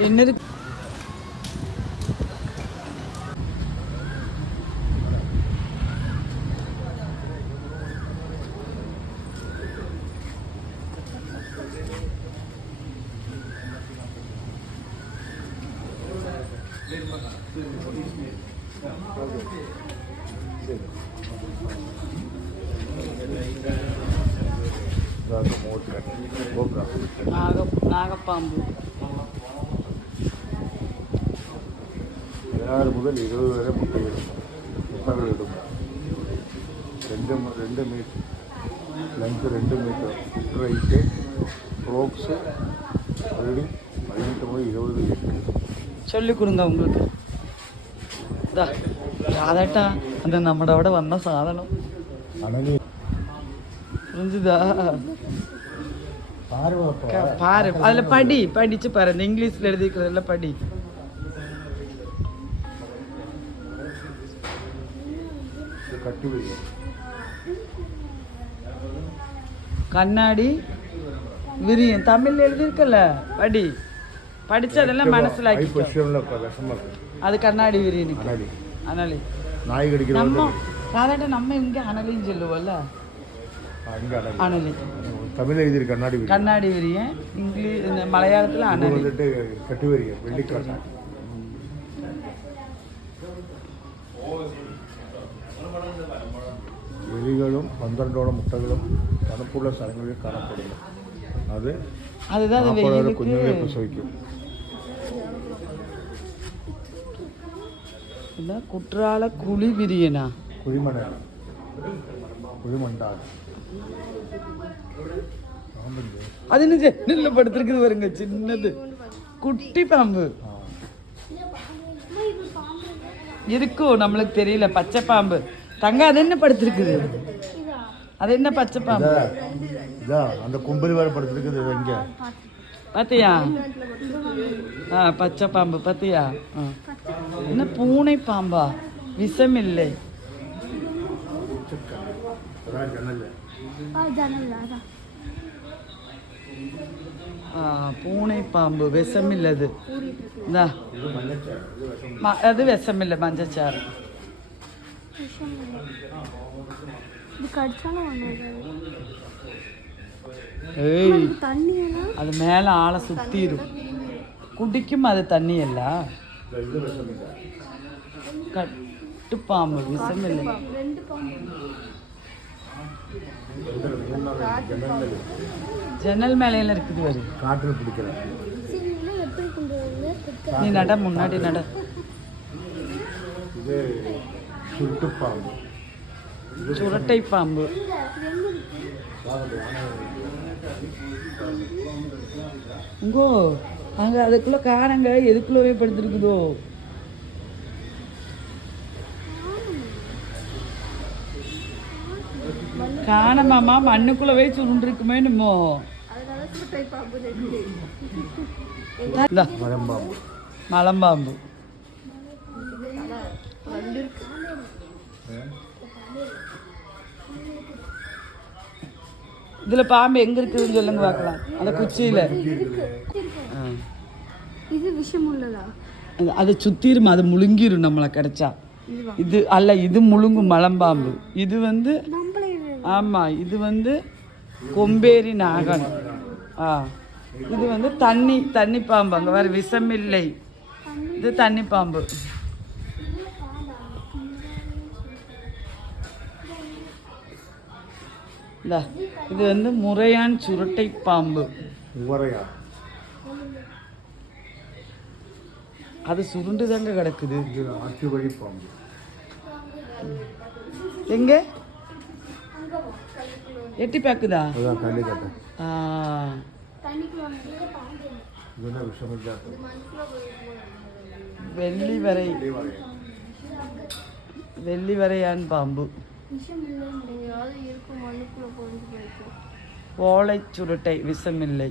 என்னது நாகப்பாம்பு 16 முதல் 20 வரை முட்டைகள் இடும். 2 metre length, 2 metre right frogs ரீடிங் 18 முதல் 20 லிட்டர். சொல்லிக் கொடுங்க உங்களுக்கு. அதாட்டா அந்த நம்மளோட வந்த சாதனம் புரிஞ்சுதா? பாரு அதில் படிச்சு பாரு. இந்த இங்கிலீஷில் எழுதிக்கிறதுல படி. கண்ணாடி விரியன் தமிழ் எழுதியிருக்கல, படி. படிச்சதெல்லாம் மனசிலாக்கி. அது கண்ணாடி விரியனுக்கு அனலி. நாய் கடிக்கிற நம்ம சாதாட்ட நம்ம இங்கே அனலின்னு சொல்லுவோம்ல. அனலி தமிழ் எழுதி கண்ணாடி விரியன், இங்கிலீஷ் இந்த மலையாளத்தில் அனலி. கட்டு விரியன் வெள்ளிக்காட்டு. எலிகளும் 12 முட்டைகளும் தனப்புள்ள சரங்களில் காணப்படும். அதுதான் கொஞ்சமே பிரசவிக்கும். குற்றால குழி விரியனா குழிமண்டான் அது என்ன நெல்ல படுத்திருக்குது பாருங்க, சின்னது குட்டி பாம்பு இருக்கும், நம்மளுக்கு தெரியல. பச்சை பாம்பு தங்க. அது என்ன படுத்திருக்குது? அது என்ன பச்சை பாம்பு? அந்த கும்பல் வேற படுத்திருக்குது இங்க பாத்தியா? பச்சை பாம்பு பாத்தியா? என்ன பூனை பாம்பா? விஷம் இல்லை. பூனை பாம்பு விஷம் இல்லது. அது விஷம் இல்லை, மஞ்சச்சாறு. அது மேல ஆளை சுத்திரும், குடிக்கும். அது தண்ணி எல்லாம் கட்டு பாம்பு விஷம் இல்லை. ஜன்னல் மேலையில இருக்குது வரு. காற்று பிடிக்கிறேன். நீ நட, முன்னாடி நட. இது சுருட்டு பாம்பு, சுரட்டை பாம்பு. உங்கோ அங்க அதுக்குள்ள காணங்க எதுக்குள்ளவே படுத்துருக்குதோ. காணமாமா மண்ணுக்குள்ளவே சுருண்டிருக்குமே என்னமோ. மலம்பாம்பு. இதுல பாம்பு எங்க இருக்குதுன்னு சொல்லுங்க பார்க்கலாம். அந்த குச்சியில இது விஷம் உள்ளதா? அது சுத்திரும், அது முழுங்கிரும் நம்மளை கிடைச்சா. இது அல்ல, இது முழுங்கும் மலம்பாம்பு. இது வந்து ஆமா, இது வந்து கொம்பேரி நாகன். இது வந்து தண்ணி பாம்பு. அங்கே வேறு விஷம் இல்லை. இது தண்ணி பாம்பு. இது வந்து முறையான் சுருட்டை பாம்பு. அது சுருண்டு தாங்க கிடக்குது. எங்க எட்டி பாக்குதா? வெள்ளி வரையான் பாம்பு. ஓலை சுருட்டை விஷமில்லை.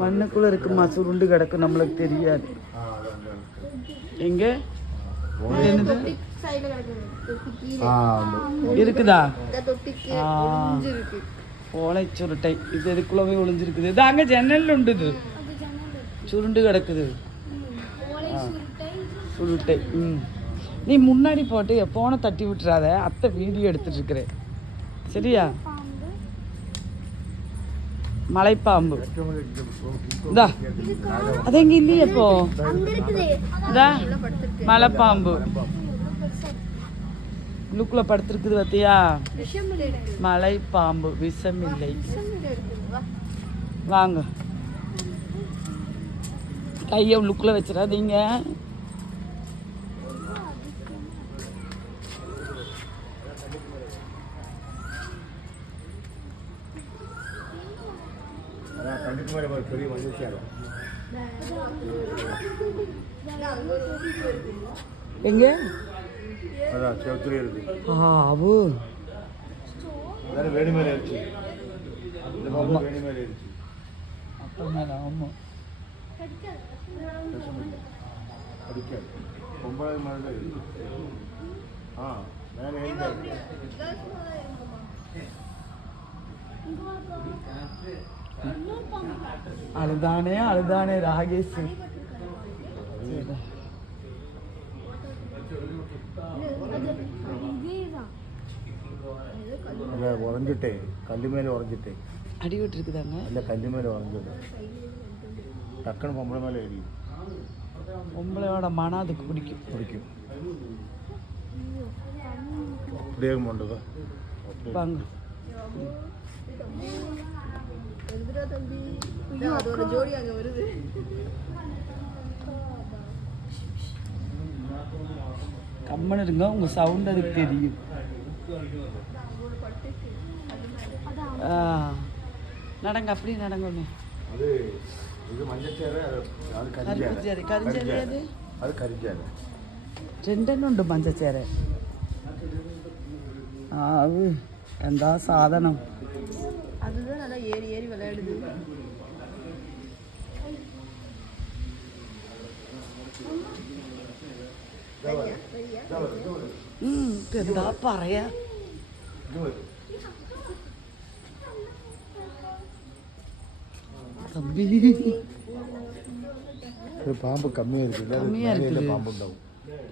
மண்ணுக்குள்ள இருக்குமா, சுருண்டு கிடக்கும், நம்மளுக்கு தெரியாது. எங்க இருக்குதா? ஓலை சுருட்டை இது இதுக்குள்ளவே ஒளிஞ்சிருக்குது. இது அங்க ஜன்னல் உண்டுது. சுருண்டு கிடக்குது ஓலை சுருட்டை சுருட்டை. நீ முன்னாடி போட்டு எப்போன தட்டி விட்டுறாத, அத்தை வீடியோ எடுத்துட்டு இருக்கிறேன் சரியா. பாம்பு மலைப்பாம்பு இதா, அது எங்க இல்லையே இப்போ. அங்க இருக்குது. இதா மலைப்பாம்பு உள்ளுக்குள்ள படுத்திருக்குது பார்த்தியா. விஷம் இருக்கு. மலைப்பாம்பு விஷம் இல்லை. விஷம் இருக்கு. வா. வாங்க, கையை உள்ளுக்குள்ள வச்சிடாதீங்க. அதான் கண்டிப்பாக மேலே ஒரு பெரிய மஞ்சள் சேரும். எங்க அதான் செவத்துலேயே இருக்குது. ஆவு அதாவது வேணி மேலே இருந்துச்சு. இந்த பாம்பு வேணி மேலே இருந்துச்சு. அப்போ மேலே ஆமாம். அடிக்காது. பொம்பளை மேலே தான் இருக்கு. ஆ மேலே ஏறிடாது. அழுதானே அழுதானே ராகேஷ். இல்லை உறைஞ்சிட்டே, கல் மேலே உறைஞ்சிட்டே. அடி விட்டுருக்குதாங்க. இல்லை கல் மேலே உறைஞ்சிட்டு டக்குன்னு பொம்பளை மேலே ஏறி பொம்பளையோட மனம் அதுக்கு பிடிக்கும். பிடிக்கும். அப்படியே மண்டதா வாங்க. அதோட ஜோடி அங்க வருது. கம்மன் இருங்க, உங்க சவுண்ட் அதுக்கு தெரியும். நடங்க, அப்படியே நடங்க. அது இது மஞ்சள் சேரை, அது கருஞ்சேரி. கருஞ்சேரி அது அது கரிஞ்சாரு. ரெண்டெண்ணு ഉണ്ട് മഞ്ചച്ചേര. ആവ് എന്താ സാധനം. அதுதான் நல்லா ஏறி ஏறி விளையாடுது. എന്താ പറയാ. தம்பி பாம்பு கம்மியாக இருக்குது. கம்மியாக இருக்குது. பாம்பு உண்டாகும்.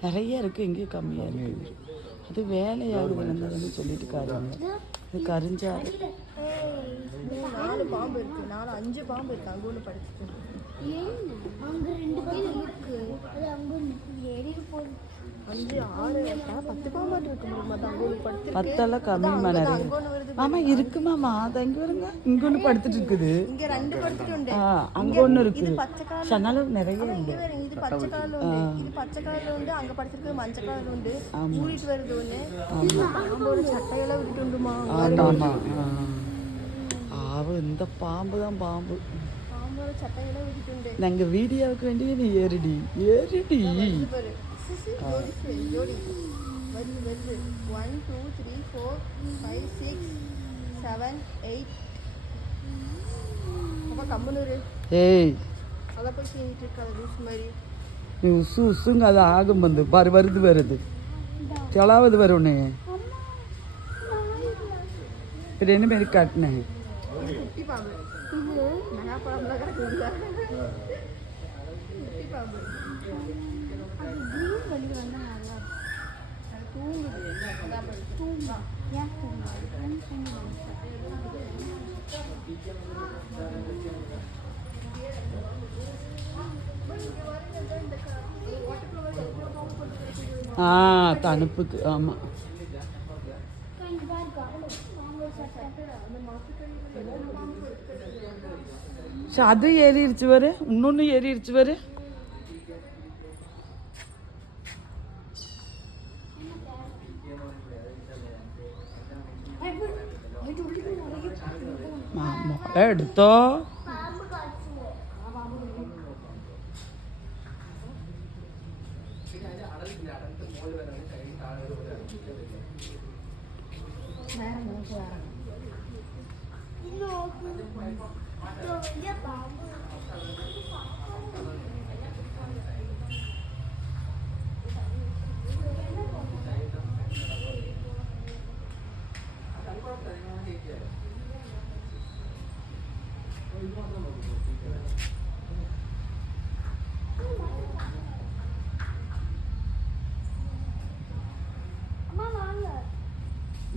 நிறைய இருக்குது, எங்கேயும் கம்மியாக இருக்குது. அது வேலையாகுது இருந்ததுன்னு சொல்லிட்டு காருங்க. இது கரிஞ்சாரு. 4 பாம்பு இருக்கு, 4 5 பாம்பு இருக்கு. அங்க ஒன்று படுத்துட்டு அங்க 2 பாம்பு இருக்கு. அது அங்க ஏறி போகுது. 5 6 10 பாம்பு இருக்கு. அங்க ஒன்று படுத்து 10 கம்மி மணி. மாமா இருக்கு மாமா, அது இங்க வருங்க. இங்க ஒன்று படுத்துட்டு இருக்குது. இங்க 2 படுத்துட்டு அங்க ஒன்று இருக்குது. சனாலும் நிறைய உண்டு. இது பச்சை கலர்ல உண்டு, இது பச்சை கலர்ல உண்டு. அங்க படுத்துருக்கு மஞ்சள் கலர்ல உண்டு. ஊறிட்டு வருது ஒண்ணு. பாம்போட சட்டையெல்லாம் விட்டுட்டு உண்டுமா. ஆமா. ஆவு இந்த பாம்பு தான் பாம்பு. பாம்போட சட்டையெல்லாம் விட்டுட்டு உண்டு. நாங்க வீடியோவுக்கு வேண்டிய நீ ஏறிடி ஏறிடி. பாரு ஜோடி வருது வருது. 1 2 3 4 5 6 7 8. அப்ப கம்மனூர் ஏய் அதை போய் சீனிட்டு இருக்காது லூஸ் மாதிரி. நீ உசு உசுங்க அது ஆகும் வந்து பாரு. வருது செலாவது வரும்னே. இது என்ன மாரி காட்டினேன். குட்டி பாம்பு. இது நகா பாம்புலாம் கிடக்குது. குட்டி பாம்பு. அது கிரீன் வெளியே வந்தால் நல்லா இருக்கும். தூங்குது. தூங்குமா ஏன் தணுப்புக்கு. ஆமா அது ஏறிடுச்சு வரு. இன்னொன்னு ஏறிடுச்சு வரு. எடுத்தோ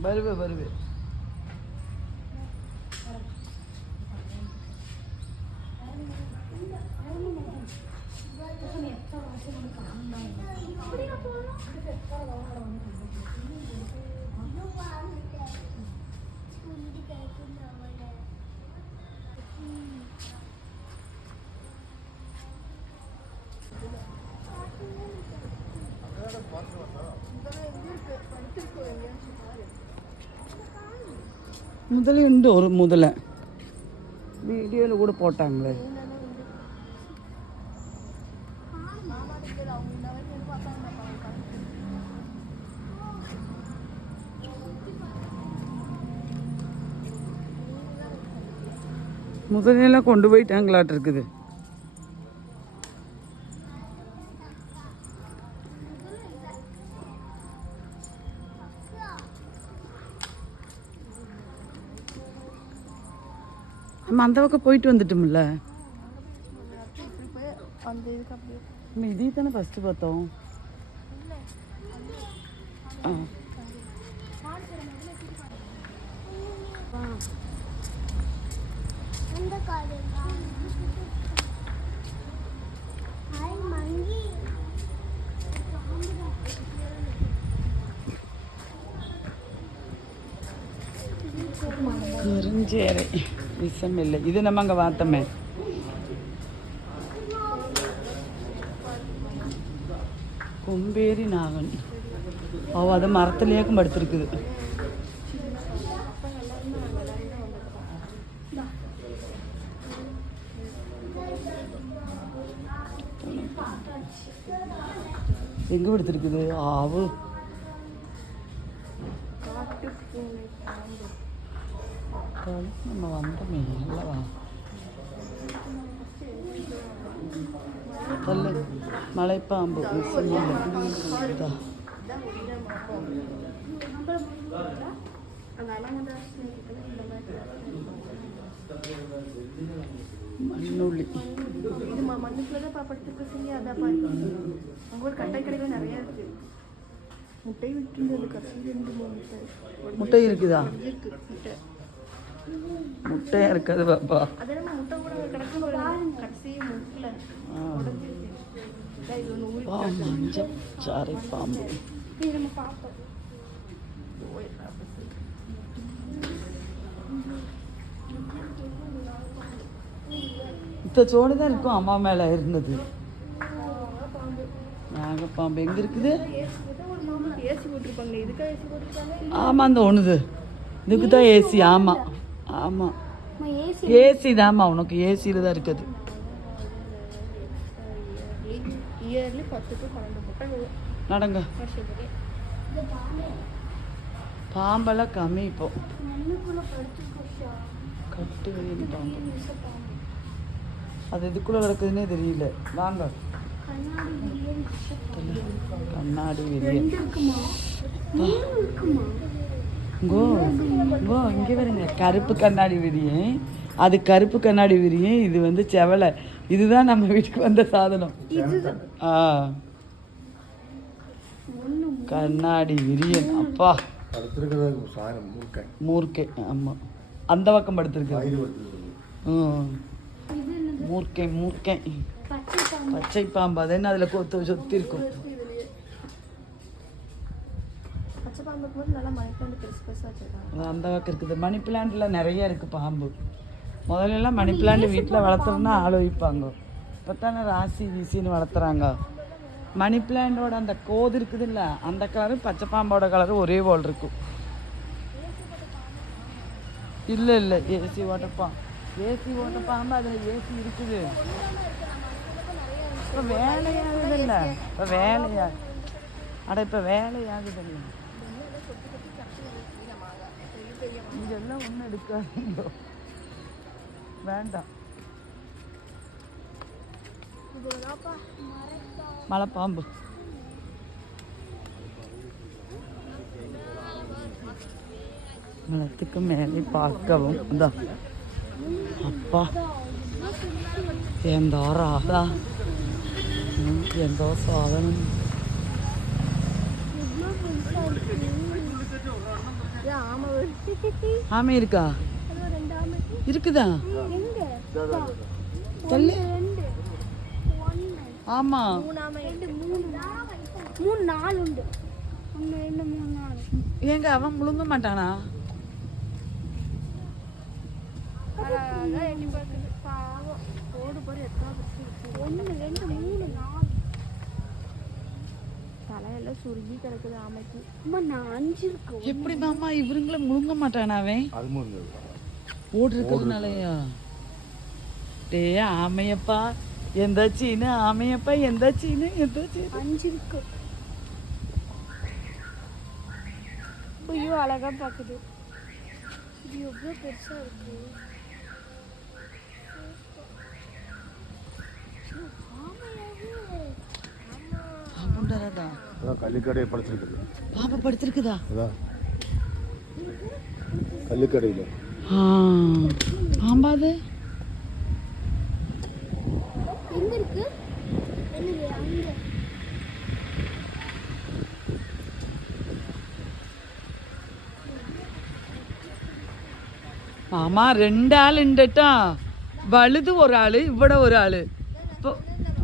வருவே வருவே. முதலுண்டு ஒரு முதலை வீடியோவில் கூட போட்டாங்களே. முதலையெல்லாம் கொண்டு போயிட்டாங்களாட்டு இருக்குது. நம்ம அந்த பக்கம் போயிட்டு வந்துட்டோம்ல. நம்ம இதே தானே ஃபஸ்ட்டு பார்த்தோம். கருஞ்சேரை விஷம் இல்லை. இது நம்ம அங்கே பார்த்தோமே. கொம்பேரி நாகன். அது மரத்துலேயும் படுத்துருக்குது. எங்கே படுத்துருக்குது? ஆவு நம்ம வந்தோமே இல்லவா? தள்ளு. மலைப்பாம்பு மண்ணுள்ளி. இது மண்ணுக்குள்ளதான் படுத்துருக்கீங்க. அதான் பாருங்க, அங்கே ஒரு கட்டை கடைகள் நிறைய இருக்கு. முட்டை விட்டு கடைசி முட்டை இருக்குதா? இருக்கு முட்டை. முட்டையா இருக்காது பாப்பா. அதெல்லாம் முட்டை கூட கிடக்கும் கடைசி முட்டில் மஞ்சள் சாரை பாம்பு. நம்ம பார்ப்போம். இந்த சோடு தான் இருக்கும். அம்மா மேலே இருந்தது நாகப்பாம்பு. எங்கே இருக்குது? ஆமாம், அந்த ஒன்றுது இதுக்கு தான் ஏசி. ஆமாம் ஆமாம், ஏசி தான்மா. உனக்கு ஏசியில் தான் இருக்குது. நடங்க. பாம்பெல்லாம் கம்மி இப்போ. கட்டு வெளியே பாம்பு. அது எதுக்குள்ளே கிடக்குதுன்னே தெரியல. வாங்க. கண்ணாடி விரியன். இங்கே வருங்க. கருப்பு கண்ணாடி விரியன். அது கருப்பு கண்ணாடி விரியன். இது வந்து செவலை. இதுதான் நம்ம வீட்டுக்கு வந்த சாதனம். கண்ணாடி விரியன். அப்பா மூர்க்கை. ஆமாம், அந்த பக்கம் படுத்துருக்கு. மூர்க்கை மூர்க்கை பச்சை பாம்பு. அது என்ன அதில் கொத்து சொத்தி இருக்கும். அந்த பக்கம் இருக்குது. மணி பிளான்ட்ல நிறைய இருக்குது பாம்பு. முதல்லலாம் மணி பிளான்ட் வீட்டில் வளர்த்துறோம்னா ஆள் வைப்பாங்க. இப்போ தானே ராசி வீசின்னு வளர்த்துறாங்க. மணி பிளான்டோட அந்த கோது இருக்குது இல்லை, அந்த கலரும் பச்சை பாம்போட கலரும் ஒரே போல் இருக்கும். இல்லை இல்லை, ஏசி ஓட்டப்பாம்பு. ஏசி ஓட்டப்பாம்பு அதில் ஏசி இருக்குது. இப்போ வேலையாகுது இல்லை. இப்போ வேலையா இப்போ வேலையாகுது இல்லை. இதெல்லாம் ஒன்றும் எடுக்காதீங்க, வேண்டாம். மலைப்பாம்பு. மலத்துக்கு மேலே பார்க்கவும். அதான் அப்பா ஏந்தாரா. எந்தோ சாதனம். ஆமை இருக்கா? இருக்குதா? சொல்லு. ஆமா, 3-4 உண்டு. 1-2-3-4. ஏங்க அவன் முழுங்க மாட்டானா? தலையெல்லாம் சுருங்கி கிடக்குது ஆமைக்கு. அம்மா நான் 5 இருக்கு. எப்படி மாமா இவருங்கள முழுங்க மாட்டானா அவன்? ஓடு இருக்கிறதுனாலயா? டே ஆமையப்பா எந்த சீனு, ஆமையப்பா எந்த சீனு, எந்த சீனு. 5 இருக்கு. ஐயோ அழகா பாக்குது. இது எவ்வளவு பெருசா இருக்கு. கல்லுக்கடையை படுத்திருக்குது. பாம்பு படுத்திருக்குதா? கல்லுக்கடையில் பாம்பாது எங்க இருக்கு? மாமா 2 ஆள் உண்டட்டா. வலுது ஒரு ஆளு, இவ்வளோ ஒரு ஆளு.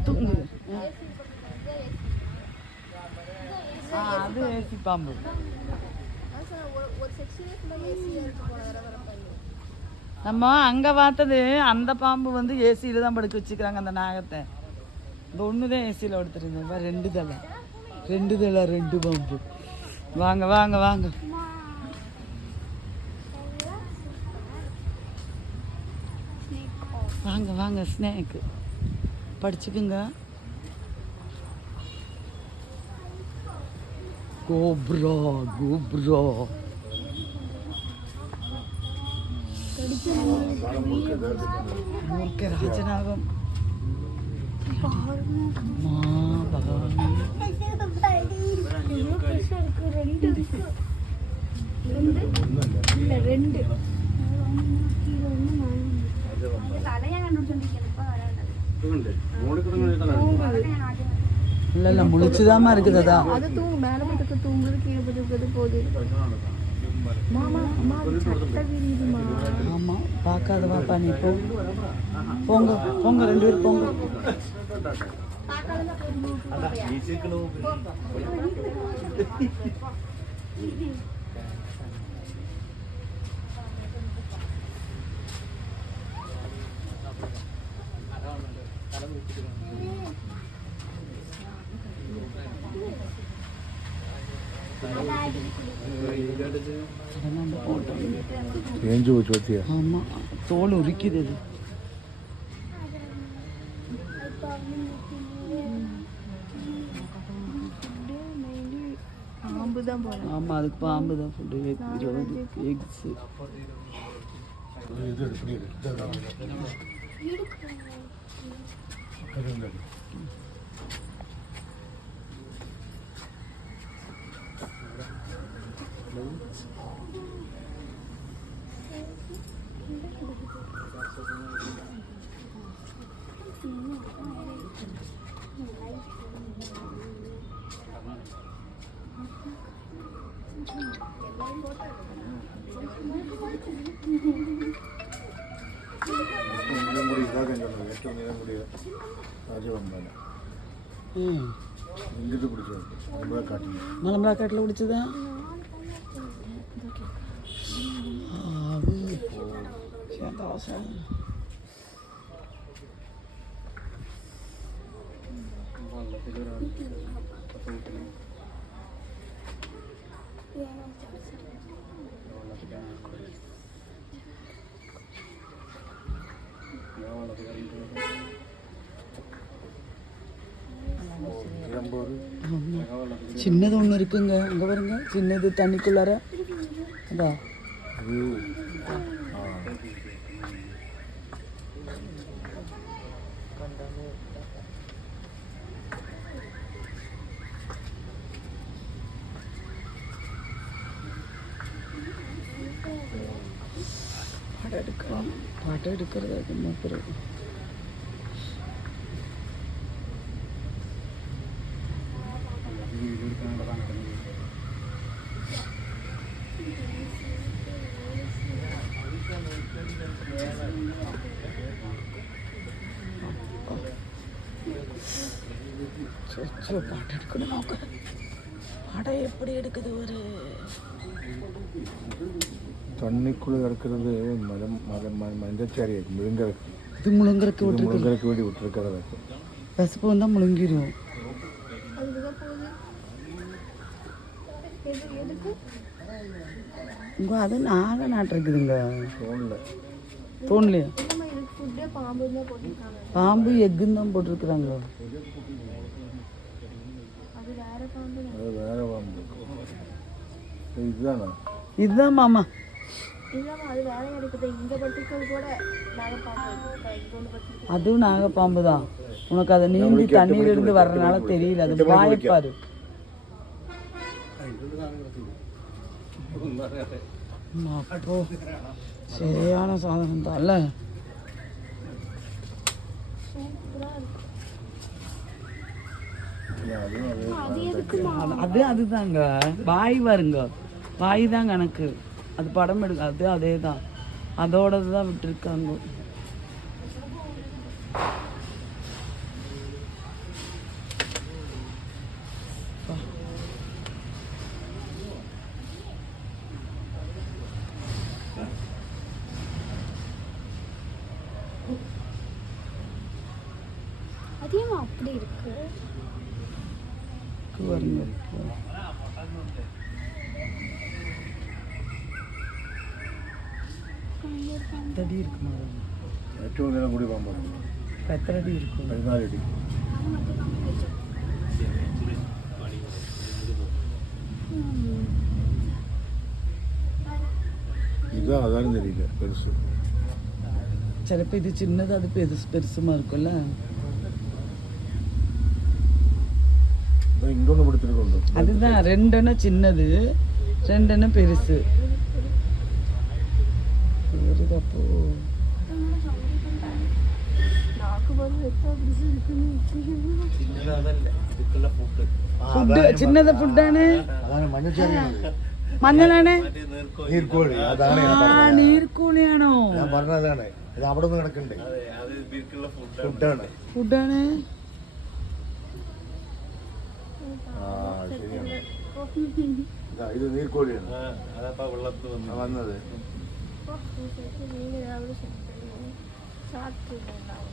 தூங்குது. அது ஏசி பாம்பு. நம்ம அங்கே பார்த்தது அந்த பாம்பு வந்து ஏசியில் தான் படுக்க வச்சுக்கிறாங்க அந்த நாகத்தை. இந்த ஒன்று தான் ஏசியில் படுத்துருந்தேன். 2 தலை 2 பாம்பு. வாங்க வாங்க வாங்க. வாங்க வாங்க ஸ்னேக்கு படிச்சுக்குங்க. கோப்ரா கோப்ரா மூர்க்க ராஜநாகம். இல்ல முழிச்சுதாமா இருக்குதா? அது தூங்கு, மேல படுக்க தூங்குது, கீழே படுக்கிறது போகுது. மாமா அம்மா சட்டை விரியுதுமா. ஆமா பார்க்காத பாப்பா நீ போ. போங்க போங்க 2 பேரும் போங்க. ஏஞ்சு வச்சு வச்சியா? ஆமா தோல் உரிக்குது. பாம்பு தான் போல. ஆமா அதுக்கு பாம்பு தான் ஃபுட்டு. 20 எக்ஸ். மலம்பலாக்காட்டில் பிடிச்சதா? சின்னது ஒன்று இருக்குங்க அங்கே பாருங்க. சின்னது தண்ணிக்குள்ளார அதா படம் எடுக்கலாம். படம் எடுக்கிறது அது பிறகு பாட்டு எடுக்கணும் நோக்க படம் எப்படி எடுக்குது ஒரு தண்ணிக்குள்ளே கிடக்கிறது மஞ்சச்சாரி முழுங்கறக்கு இது முழுங்கறக்கு விட்டுருக்கு முழுங்கறக்கு வேண்டி விட்டுருக்கிறது பசுப்பு வந்தால் முழுங்கிடும் அதுதான் போகுது. எதுக்கு இங்கே அது நாக நாட்டிருக்குதுங்க தோணல தோணலையா இல்லைம்மா, இதுக்கு ஃபுட்டே பாம்பு தான் போட்டிருக்காங்க. பாம்பு எக்குன்னு தான் போட்டிருக்குறாங்க அது வேற பாம்பு தான். அது வேற பாம்பு இதுதானா இதுதான் மாமா இல்லைம்மா, அது வேற இருக்குது. இந்த பட்டிக்கள் கூட நாகப்பாம்பு ஒன்று பட்டிருக்கு. அதுவும் நாகப்பாம்பு தான் உனக்கு அதை நீந்தி தண்ணீரிலிருந்து வர்றதுனால தெரியல அது வாய்ப்பாரு அப்போ சரியான சாதனம் தான் இல்ல சூப்பராக இருக்கு. அதுவும் அது எதுக்குமா? அதுதாங்க வாய் வருங்க வாய் தான் கணக்கு அது படம் எடுக்க அது அதே தான் அதோடது தான் விட்டுருக்காங்க அதேமா அப்படி இருக்கு. வருங்க எத்தடி இருக்குமா ഏറ്റവും നേരം കൂടി പാമ്പാണ് എത്ര അടി இருக்கும் 14 അടി ഇതാ അതാണ് തെരിയില്ല പെരുസ് ചിലപ്പോൾ ഇത് ചിന്നത് അത് പെരുസുമാ இருக்கும்ல ഇങ്ങോട്ട് പിടിച്ചിട്ടുണ്ട് அதுதான் ரெண்டெண்ணம் சின்னது ரெண்டெண்ணம் பெருசு அப்போ நாக்கு வந்து எப்போ அப்படி இருக்குன்னு ഫുഡ് ചിന്നത് ഫുഡാണ് അതാണ് മഞ്ഞച്ചാരി മഞ്ഞളാണ് നീർക്കോഴി അതാണ് നീർക്കോളിയാണോ ഞാൻ പറഞ്ഞതാണ് ഇത് അവിടെ നിന്ന് കിടക്കണ്ടേ ഫുഡാണ് ഫുഡാണ് ആ ശരിയാണ് ഇത് നീർക്കോഴിയാണ് വന്നത് நீங்கள் ராவிலே சாப்பிட்டுருந்தாங்க.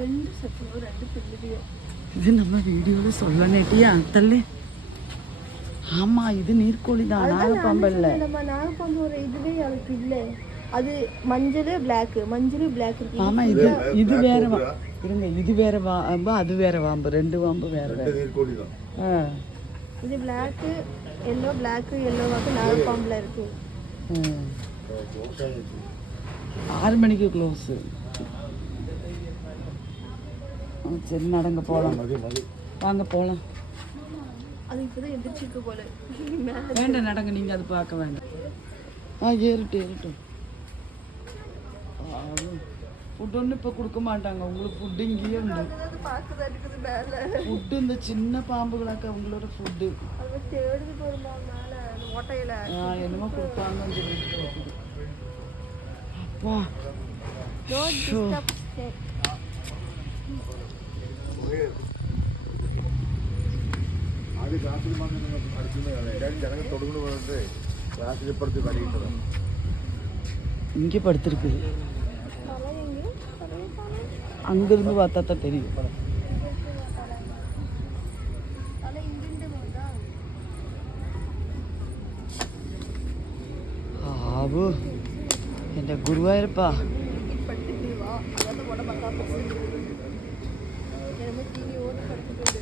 ரெண்டு சத்துவம் ரெண்டு பிள்ளையும். இது நம்ம வீடியோவில் சொல்லனேட்டியா தள்ளு ஆமா இது நீர்க்கோழி தான் நாகப்பாம்பு இல்லை நம்ம நாகப்பாம்பு ஒரு இதுவே எனக்கு இல்லை. அது மஞ்சள் பிளாக் இருக்கு. ஆமா இது வேற இருங்க இது வேற வாம்பு அது வேற வாம்பு ரெண்டு வாம்பு வேற வேற നീർക്കോഴി தான் ஆ இது பிளாக் எல்லோவாக்கு நாகப்பாம்புல இருக்கு. 6 மணிக்கு க்ளோஸு சரி நடங்க போகலாம் മതി മതി வாங்க போகலாம் அது இப்போதான் எந்திரிச்சிருக்கு போல. வேண்டாம் நடங்க நீங்கள் அது பார்க்க வேண்டாம் ஏறிட்டு ஃபுட் ஒன்றும் இப்போ கொடுக்க மாட்டாங்க உங்களுக்கு ஃபுட்டு இங்கேயே உண்டு பார்க்கதான் இருக்குது மேலே. ஃபுட்டு இந்த சின்ன பாம்புகளாக்க அவங்களோட ஃபுட்டு அது தேடுது போருமா மேலே ஓட்டையில. என்னமோ கொடுப்பாங்கன்னு சொல்லிட்டு இருக்குது. அப்பா ஷோ. ആദ്യ ക്ലാസ്സിൽ വന്ന് അടുത്തുനിന്ന് എല്ലാവരും ജനങ്ങൾ തൊടുകൊണ്ട് പോയിട്ട് ക്ലാസ്സിൽ ഇപ്പുറത്ത് കളിയിട്ടതാണ് இங்கே படுத்துருக்குது தலை எங்கே? அங்கேருந்து பார்த்தா தான் தெரியும் தலை இங்கிருந்து வந்தா ஆவு എൻ്റെ ഗുരുവായൂരപ്പാ படுத்துட்டு வா. அதாவது உடம்பு அக்கா என்னமோ டிவி ஓடி படுத்துட்டு